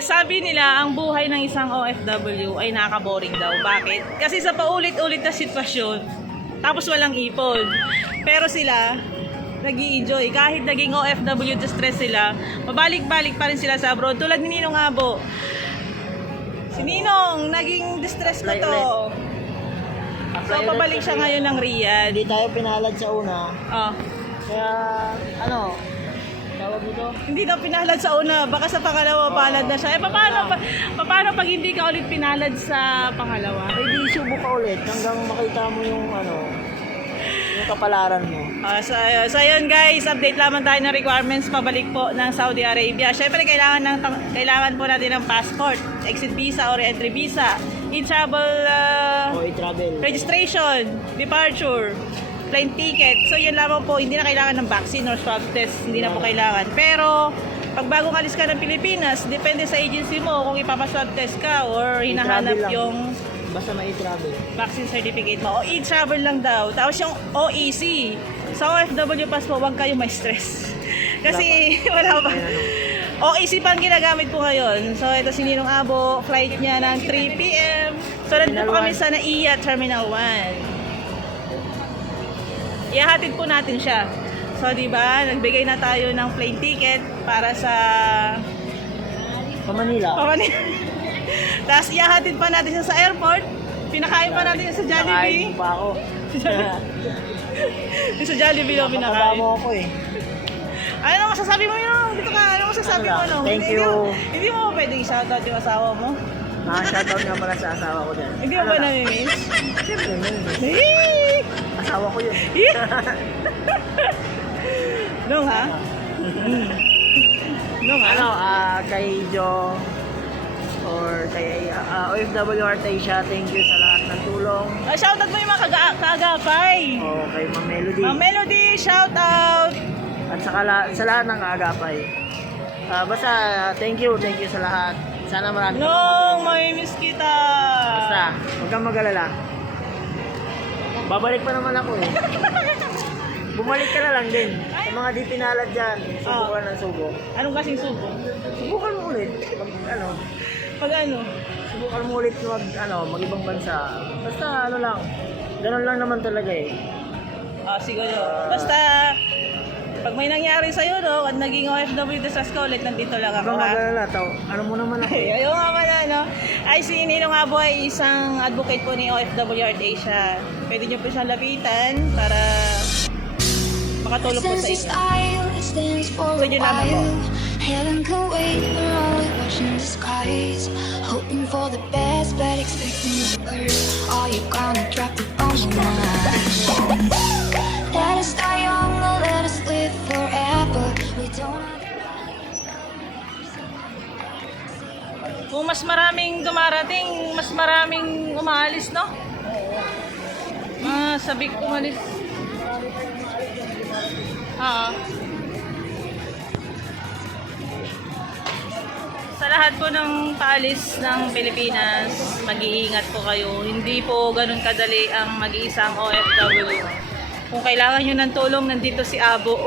sabi nila, ang buhay ng isang OFW ay nakaka-boring daw. Bakit? Kasi sa paulit-ulit na sitwasyon, tapos walang ipon. Pero sila, nag-i-enjoy. Kahit naging OFW, distress sila, mabalik-balik pa rin sila sa abroad. Tulad ni Ninong Abo. Si Ninong, naging distress ko to. So, pabalik siya ngayon ng Riyadh. Hindi tayo pinalad sa una. Oh. Kaya, ano, tawag dito? Hindi daw pinalad sa una, baka sa pangalawa palad na siya. Paano pag hindi ka ulit pinalad sa pangalawa? Ay, di subo ka ulit hanggang makita mo yung, yung kapalaran mo. So ayun guys, update lamang tayo ng requirements pabalik po ng Saudi Arabia. Syempre kailangan po natin ng passport, exit visa or entry visa, e-travel O i-travel. registration, departure, plane ticket. So yun lamang po, hindi na kailangan ng vaccine or swab test, hindi na po kailangan. Pero pag bagong alis ka ng Pilipinas, depende sa agency mo kung ipapaswab test ka or hinahanap I-travel lang. yung Basta may i-travel. vaccine certificate mo. O e-travel lang daw. Tapos yung OEC. Sa OFW pass po, huwag kayong may stress. Kasi wala pa. OEC pa ang ginagamit po ngayon. So ito si Ninong Abo, flight niya ng 3 p.m. So nandito po kami sa NAIA Terminal 1. Ihahatid po natin siya. So di ba, nagbigay na tayo ng plane ticket para sa Manila. Tapos ihahatid pa natin siya sa airport. Pinakain pa natin siya sa Jollibee. Nakain pa ako. Sa Jollibee daw pinakain. Nakababa mo ako eh. Ano naman masasabi mo yun? Dito ka, ano masasabi mo? No? Thank you. Hindi mo pwedeng i-shoutout yung asawa mo? Shoutout nga pala sa asawa ko dyan. Hindi mo ba namimiss? Siyempre, namimiss. Eh! Asawa ko yun. Nung ha? Nung ha? Kay Jo or kay OFW Artasia, thank you sa lahat ng tulong. Shoutout mo yung mga kaagapay. O kay Ma'am Melody. Ma'am Melody, shoutout! At sa lahat ng kaagapay. Basta, thank you sa lahat. Sana marami ka Nung, mamimiss kita! Basta, huwag kang mag-alala. Babalik pa naman ako eh. Bumalik ka na lang din. Sa mga di pinalad dyan, subukan ng subo. Anong kasing subo? Subukan mo ulit. Pag ano? Subukan mo ulit mag-ibang bansa. Basta lang. Ganun lang naman talaga eh. Siguro. Basta, pag may nangyari sa'yo, no, at naging OFW disas ka ulit, nandito lang Huwag ako, kang ha? mag-alala. Ano mo naman ako eh. Ayaw nga pala, no? Ay, si Ninong Abo ay isang advocate po ni OFW Art Asia. Pwede niyo po siyang lapitan para makatulong po sa inyo. Pwede naman po. Heaven can wait, we're only watching the skies, hoping for the best but expecting the worst. Are you gonna drop the bomb on us? Let us die young or let us live forever. We don't have Kung mas maraming dumarating, mas maraming umaalis, no? Sabik umalis. Sa lahat po ng paalis ng Pilipinas, mag-iingat po kayo. Hindi po ganun kadali ang mag-iisang OFW. Kung kailangan nyo ng tulong, nandito si Abo.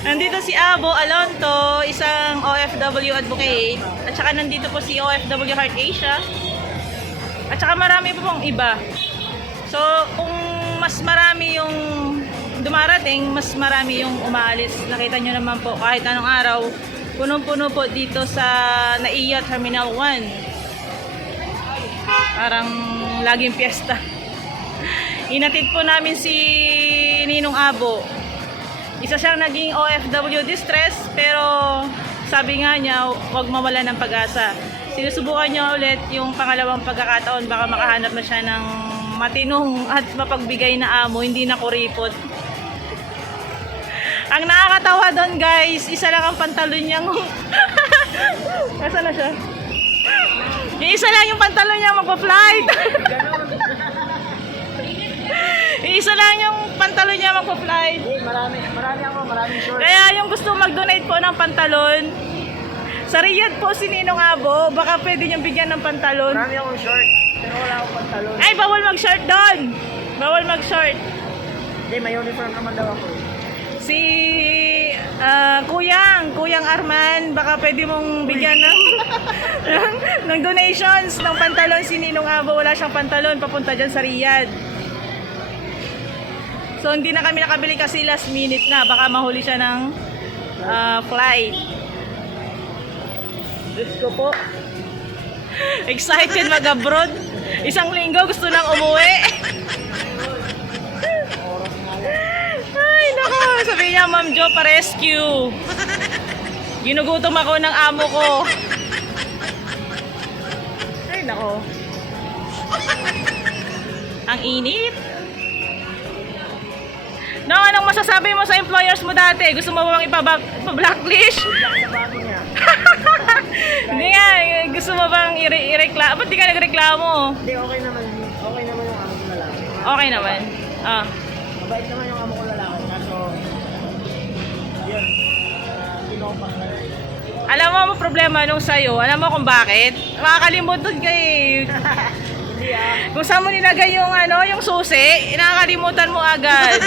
Nandito si Abo Alonto, isang OFW advocate. At saka nandito po si OFW Heart Asia. At saka marami po pong iba. So, kung mas marami yung dumarating, mas marami yung umaalis. Nakita nyo naman po, kahit anong araw, punong-puno po dito sa NAIA Terminal 1. Parang laging piyesta. Inatid po namin si Ninong Abo. Isa siyang naging OFW distress, pero sabi nga niya, huwag mawala ng pag-asa. Sinusubukan niya ulit yung pangalawang pagkakataon, baka makahanap na siya ng matinong at mapagbigay na amo, hindi na kuripot. Ang nakakatawa doon guys, isa lang ang pantalon niyang Nasaan na siya? Yung isa lang yung pantalon niyang magpa-flight. Yung isa lang yung pantalon niya magpa-flight. Maraming short. Kaya yung gusto mag-donate po ng pantalon, sa Riyadh po si Ninong Abo, baka pwede niyang bigyan ng pantalon. Marami akong short, pero wala akong pantalon. Ay, bawal mag-short doon! Bawal mag-short. Hindi, may uniform naman daw ako. Si Kuyang Arman, baka pwede mong bigyan ng, ng donations ng pantalon si Ninong Abo. Wala siyang pantalon, papunta dyan sa Riyadh. So hindi na kami nakabili kasi last minute na, baka mahuli siya ng flight. Diyos ko po. Excited mag-abroad. Isang linggo gusto nang umuwi. Ay, nako. Sabi niya, Ma'am Jo, pa-rescue. Ginugutom ako ng amo ko. Ay, nako. Ang init. No, anong masasabi mo sa employers mo dati? Gusto mo bang ipa-blacklist? Sa bago niya. Hindi nga, gusto mo bang i-reklamo? Ba't di ka nagreklamo? Hindi, okay naman. Okay naman yung amo ko lalaki. Okay naman. Ah. Mabait naman yung amo ko lalaki. Kaso, yun. Pinopak na rin. Alam mo ang problema nung sa'yo? Alam mo kung bakit? Makakalimutan ka eh. Hindi ah. Kung saan mo nilagay yung, yung susi, nakakalimutan mo agad.